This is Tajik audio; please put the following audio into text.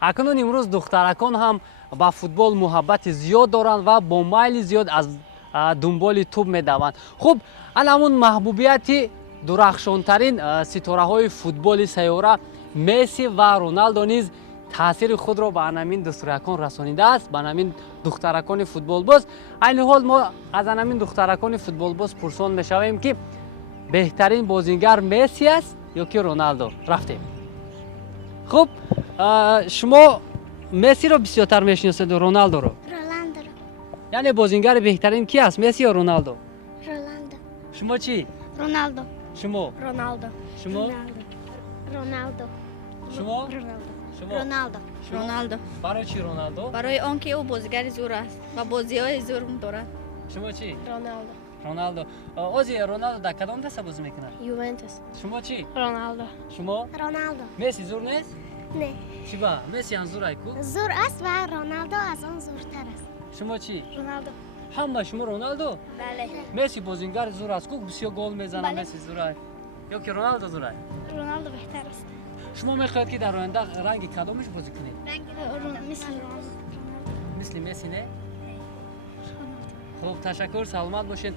акнун имрӯз духтаракон ҳам ба футбол муҳаббати зиёд доранд ва бо майли зиёд аз дунболи тӯб медаванд. Хуб, ана ҳамун маҳбубияти дурахшонтарин ситораҳои футболи сайёра Месси ва Роналдо низ таъсири худро ба анамин дустуракон расонидааст, ба анамин духтаракони футболбоз. Айни ҳол мо аз анамин духтаракони футболбоз пурсон мешавем ки беҳтарин бозингар Месси аст ё ки Роналдо. Рафтем. Хуб, шумо Мессиро бисёртар мешиносед ё Роналдоро? Роналдоро. Яъне бозингари беҳтарин ки аст, Месси ё Роналдо? Роналдо. Шумо чӣ? Роналдо. Шумо? Роналдо. Шумо? Роналдо. Шумо? Роналдо. Шумо? Роналдо. Шумо? Роналдо. Барои чӣ Роналдо? барои он ки ӯ бозигари зур аст ва бозиҳои зур дорад. Шумо чӣ? Роналдо. Роналдо. Ози Роналдо дар кадом даста бозӣ мекунад? Ювентус. Шумо чӣ? Роналдо. Шумо? Роналдо. Месси зур нест? Не. Чӣ ба? Месси ҳам зур ай ку? Зур аст ва Роналдо аз он зуртар аст. Шумо чӣ? Роналдо. Ҳама шумо Роналдо? Бале. Месси бозингари зур аст ку, бисёр гол мезанад. Бале. Месси зур ай. Ё ки Роналдо зур ай? Роналдо беҳтар аст. шумо мехоҳед ки дар оянда ранги кадомаш бозӣ кунед? Мисли Роналдо. мисли Месси не? хуб, ташаккур, саломат бошед.